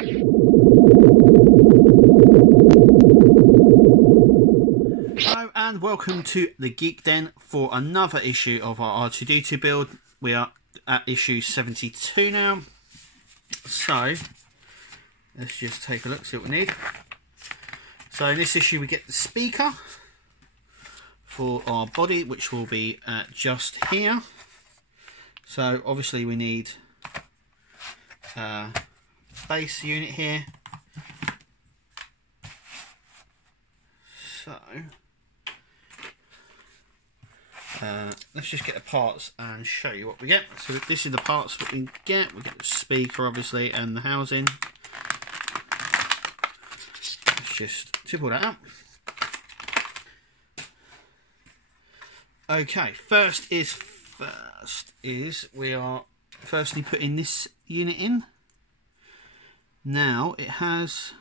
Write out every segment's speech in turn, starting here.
Hello and welcome to the Geek Den for another issue of our R2D2 build. We are at issue 72 now. So let's just take a look, see what we need. So in this issue we get the speaker for our body, which will be just here. So obviously we need a base unit here. So let's just get the parts and show you what we get. So this is the parts that we get. We get the speaker obviously and the housing. Let's just tip all that out. Okay, first is we are firstly putting this unit in. Now it has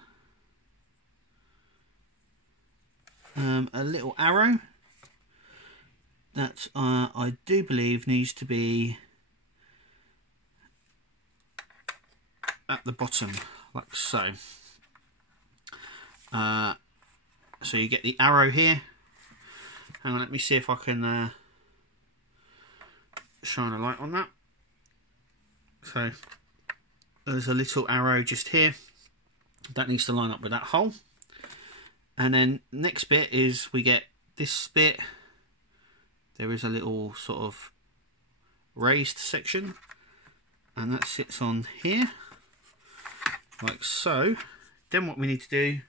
a little arrow that I do believe needs to be at the bottom, like so. So you get the arrow here. Hang on, let me see if I can shine a light on that. So there's a little arrow just here that needs to line up with that hole. And then next bit is we get this bit. There is a little sort of raised section, and that sits on here like so. Then what we need to do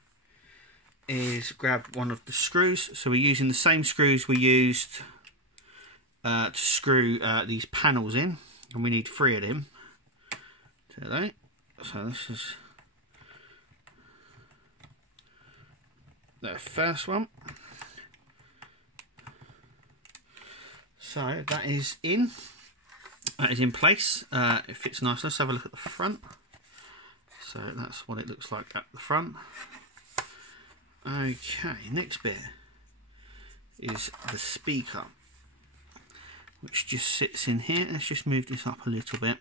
is grab one of the screws. So we're using the same screws we used to screw these panels in, and we need 3 of them today. So this is the first one. So that is in. That is in place. It fits nicely. Let's have a look at the front. So that's what it looks like at the front. Okay, next bit is the speaker, which just sits in here. Let's just move this up a little bit.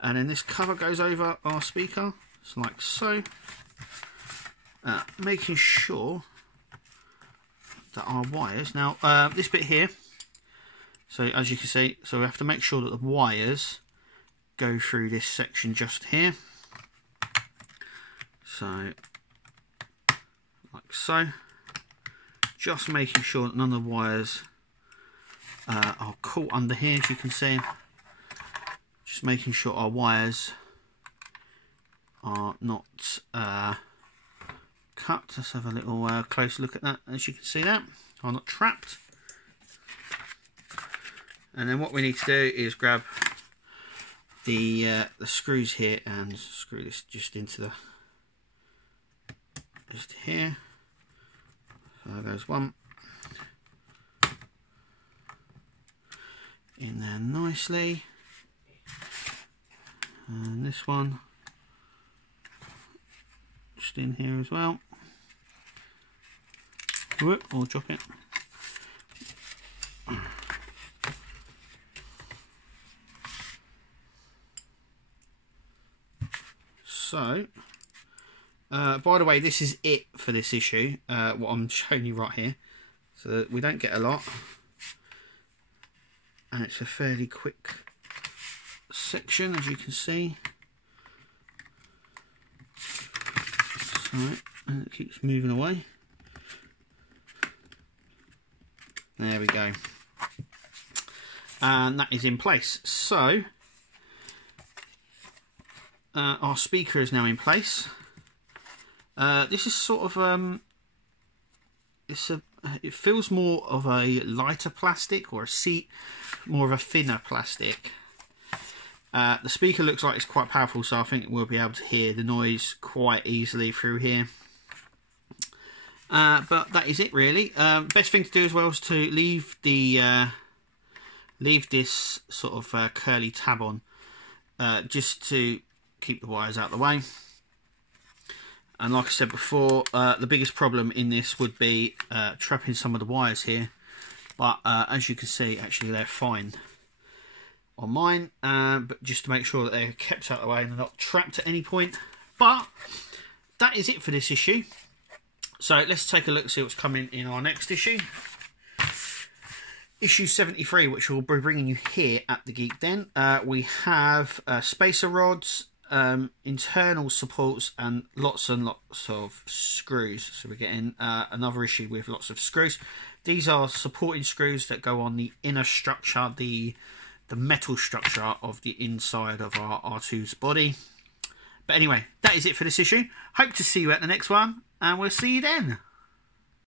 And then this cover goes over our speaker, so like so. Making sure that our wires, now this bit here, so as you can see, so we have to make sure that the wires go through this section just here. So like so, just making sure that none of the wires are caught under here, as you can see. Just making sure our wires are not cut. Let's have a little close look at that. As you can see, that are not trapped. And then what we need to do is grab the screws here and screw this just into the here. So there's one in there nicely, and this one just in here as well. Whoop, or drop it. So by the way, this is it for this issue, what I'm showing you right here, so that we don't get a lot, and it's a fairly quick section, as you can see. So, and it keeps moving away. There we go, and that is in place. So our speaker is now in place. This is sort of it feels more of a lighter plastic, or more of a thinner plastic. The speaker looks like it's quite powerful, so I think we'll be able to hear the noise quite easily through here. But that is it really. Best thing to do as well is to leave the leave this sort of curly tab on, just to keep the wires out of the way. And like I said before, the biggest problem in this would be trapping some of the wires here, but as you can see, actually they're fine on mine, but just to make sure that they're kept out of the way and they're not trapped at any point, But that is it for this issue. So let's take a look, see what's coming in our next issue. Issue 73, which we'll be bringing you here at the Geek Den. We have spacer rods, internal supports, and lots of screws. So we're getting another issue with lots of screws. These are supporting screws that go on the inner structure, the metal structure of the inside of our R2's body. But anyway, that is it for this issue. Hope to see you at the next one, and we'll see you then.